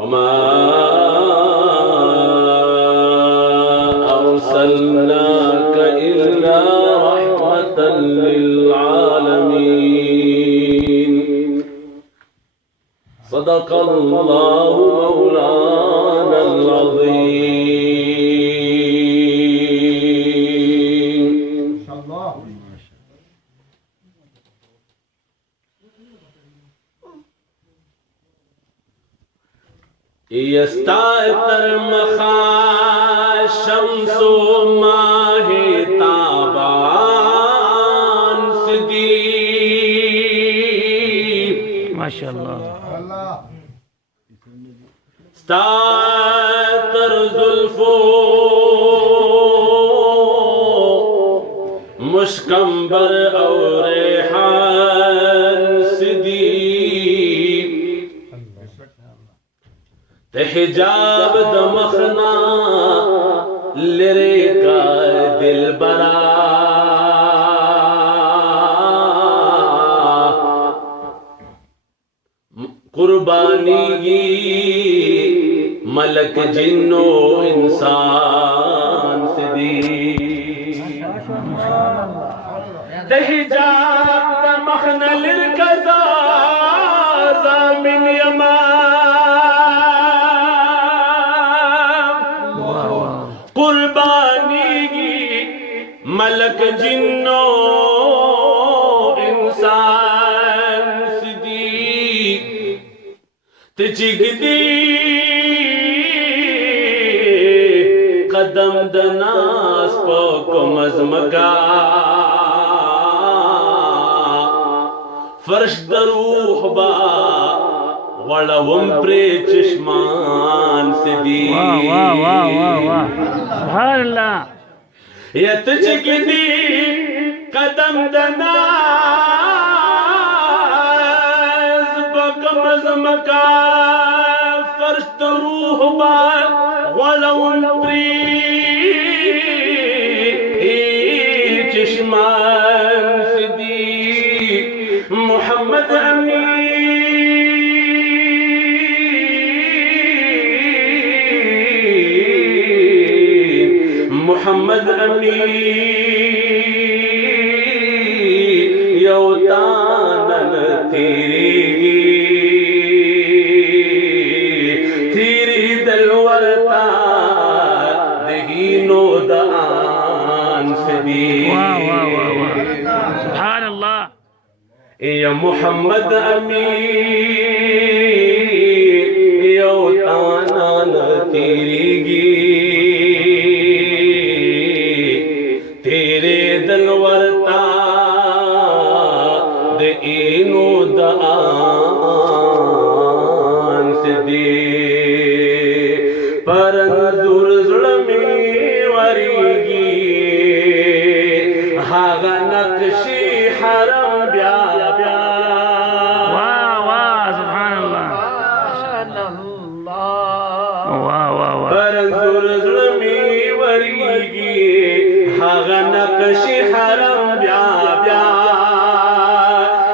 وما أرسلناك إلا رحمة للعالمين صدق الله مولانا العظيم. يستعطر مخا شمس ماہ تابان صدیق ماشاءاللہ استعطر زلفو مشکمبر اور ریحان صدیق حجاب دمخنا لرے کا دل برا قربانی گی ملک جنو انسان سے دی حجاب دمخنا لرکزا من یمان قربانی گی ملک جنو انسان صدیق تجگ دی قدم دناس پاکو مزمگا فرش دروح با غلوم پری چشمان صدیق واہ واہ واہ واہ واہ سبحان اللہ یتجگ دی قدم دناز بکم زمکا فرشت روح با غلون پری چشمان صدیق محمد امین محمد امین یوتانن تیری دلورتا دہینو دعان صدیق واہ واہ واہ واہ سبحان اللہ یا محمد امین یوتانن تیرے دلورتا دینو دعان سے دے پرندور ظلمی وریگی ہاگا نقشی حرم بیا بیا واہ واہ سبحان اللہ واہ واہ واہ پرندور ظلمی وریگی ہاگا نقشی حرم بیا بیا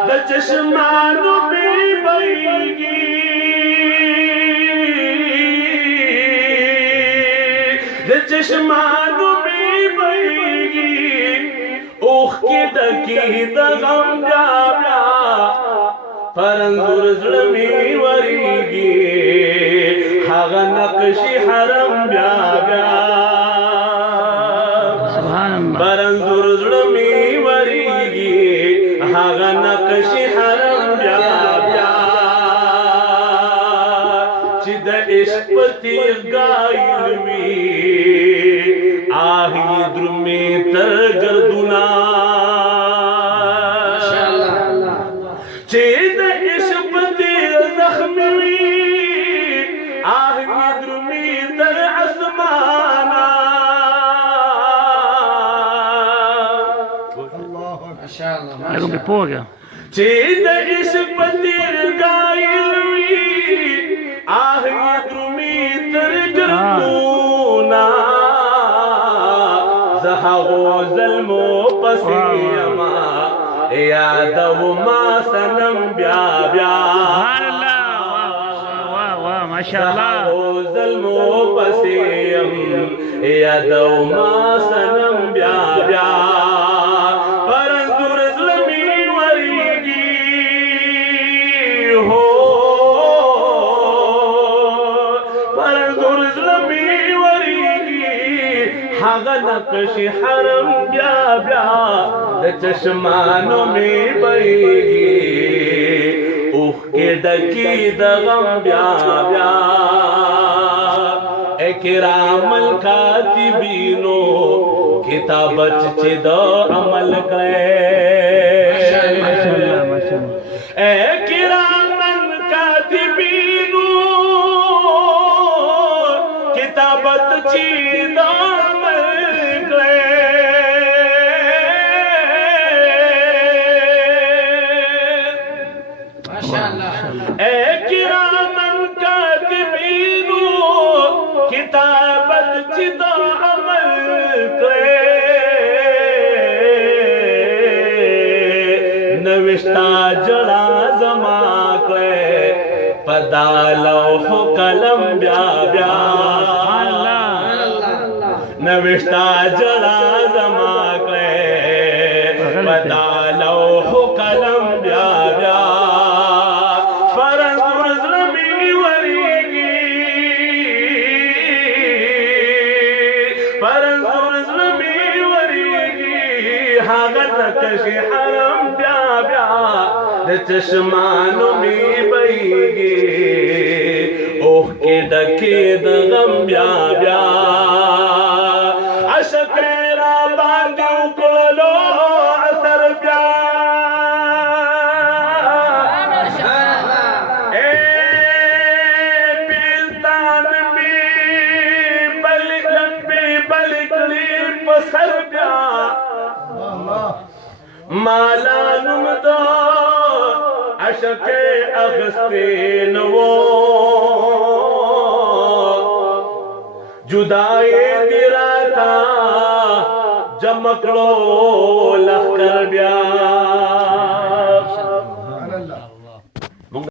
د چشمانو بی بیگی د چشمانو بی بیگی اوخ کی دکی دغم بیا بیا پرندور ظلمی وریگی ہاگا نقشی حرم بیا بیا پرندور ظلمی وریگی ہاگا نقشی حرم بیا بیا چید عشق پتی گائل وی آہی درمی تر گردنا چید عشق پتی زخم وی آہی درمی تر عثمانا لیکن بھی پو گیا چید عشق پتی گائل وی آہی درمی تر گردنا زہاغو ظلم و پسیما یادو ما سنم بیا بیا سبحان اللہ واہ واہ واہ ماشاءاللہ ظلمو پسیم یادو ما سنم بیا بیا پرندور ظلمی وریگی ہو پرندور ظلمی وریگی حاغ نقش حرم بیا بیا دا چشمانو میں بیگی اوخ کے دکی دا غم بیا بیا اے کرام الکاتبینو کتابت چی دا عمل کرے ماشاءاللہ ماشاءاللہ اے کرام الکاتبینو کتابت چی دا عمل کرے اے کرامن کاتبینو کتابت چدا عمل کرے نوشتا جڑا زما کرے پدا لوح قلم بیا بیا نوشتا جڑا زما کرے پدا لوح قلم بیا بیا نقش حرم بیا بیا د چشمانو می بیگی اوہ کے دکی د غم بیا بیا عشق را باندی اکلو اثر بیا اے پیلتان می بلک لمبی بلکلی پسر بیا مالا نمدو عشق اغسطین وہ جدائی دیراتا جمکڑو لخکر بیا